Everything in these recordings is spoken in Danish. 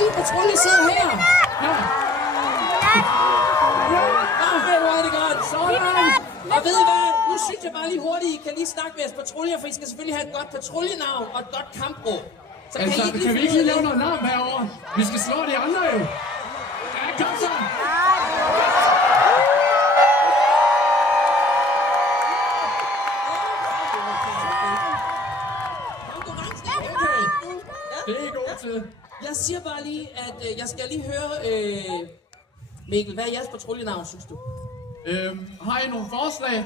din patrulje sidder her. Ja. Okay, hvor er det godt. Sådan. Og ved I hvad? Nu synes jeg bare lige hurtigt, I kan lige snakke med jeres patruljer, for I skal selvfølgelig have et godt patruljenavn og et godt kampråb. Så Altså, kan vi ikke lige lave noget larm herovre? Vi skal slå de andre jo. Ja, kom så. Det er I god til. Jeg siger bare lige, at jeg skal lige høre, Mikkel, hvad er jeres patruljenavn, synes du? Har I nogle forslag?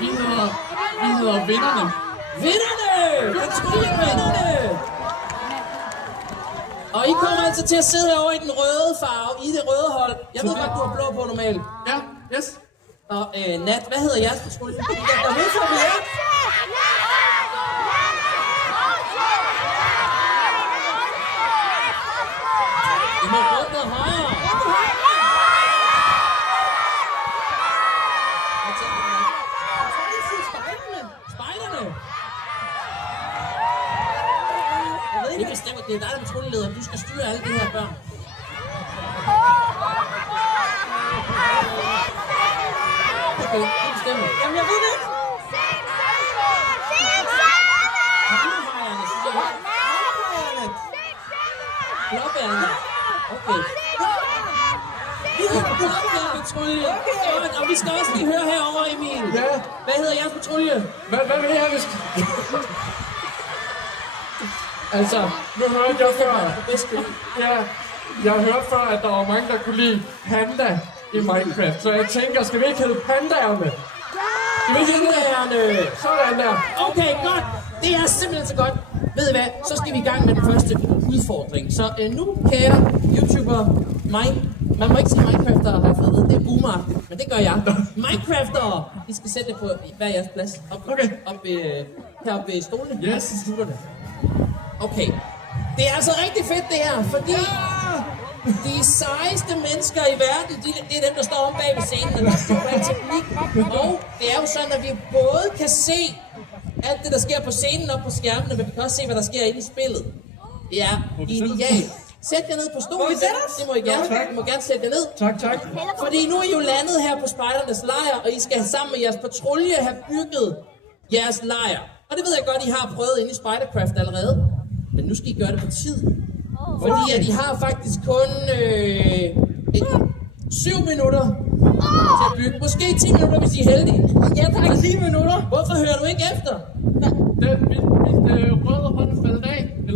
Vi hedder Vinderne. Vinderne! Patruljevinderne! Og I kommer altså til at sidde herovre i den røde farve, i det røde hold. Jeg ved godt, du har blå på normalt. Ja, yes. Og Nat, hvad hedder jeres patrulje? Jeg går med for det. I må råbe noget højere. Hvad tænker du? Spejderne! Det bestemmer, det er dig, der er patruljeleder. Du skal styre alle de her børn. Okay, det bestemmer. Jamen, jeg ved det ikke. Kammerhejerne, synes jeg. Kammerhejerne. Blåbærerne. Okay. Vi hedder Blåbærpatrulje. Okay. Og vi skal også lige høre herovre, Emil. Ja. Hvad hedder jeres patrulje? Hvad vil jeg, hvis... Altså, nu hørte jeg før... Ja, jeg hørte før, at der var mange, der kunne lide panda i Minecraft. Så jeg tænker, skal vi ikke hedde pandaerne? Skal vi ikke pandaerne? Sådan der. Okay, godt. Det er simpelthen så godt. Ved I hvad? Så skal vi i gang med den første udfordring. Så nu, kære YouTuber, man må ikke sige Minecraftere, har jeg fået ved. Det er boomeragtigt, men det gør jeg. Minecraftere, I skal sætte det på hver jeres plads. Heroppe ved stolene. Yes. Okay. Det er altså rigtig fedt det her, fordi de sejeste mennesker i verden, det er dem, der står om bag ved scenen, og der står bag teknik. Og det er jo sådan, at vi både kan se alt det, der sker på scenen og på skærmene, men vi kan også se, hvad der sker inde i spillet. Det er genialt. Sæt jer ned på stolen. Det må I gerne. I må gerne sætte jer ned. Tak. Fordi nu er I jo landet her på Spejdernes lejr, og I skal sammen med jeres patrulje have bygget jeres lejr. Og det ved jeg godt, I har prøvet inde i Spidercraft allerede. Men nu skal I gøre det på tid. Fordi at I har faktisk kun 7 minutter til at bygge. Måske 10 minutter, hvis I er heldige. Ja, tak, 10 minutter. Hvorfor hører du ikke efter? Mit røde hånd faldt af.